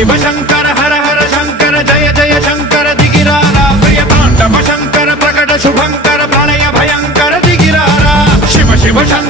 शिव शंकर हर हर शंकर जय जय शंकर दिगिरारा प्रिय तांडव शंकर प्रकट शुभंकर प्रणय भयंकर दिगिरारा शिव शिव शंकर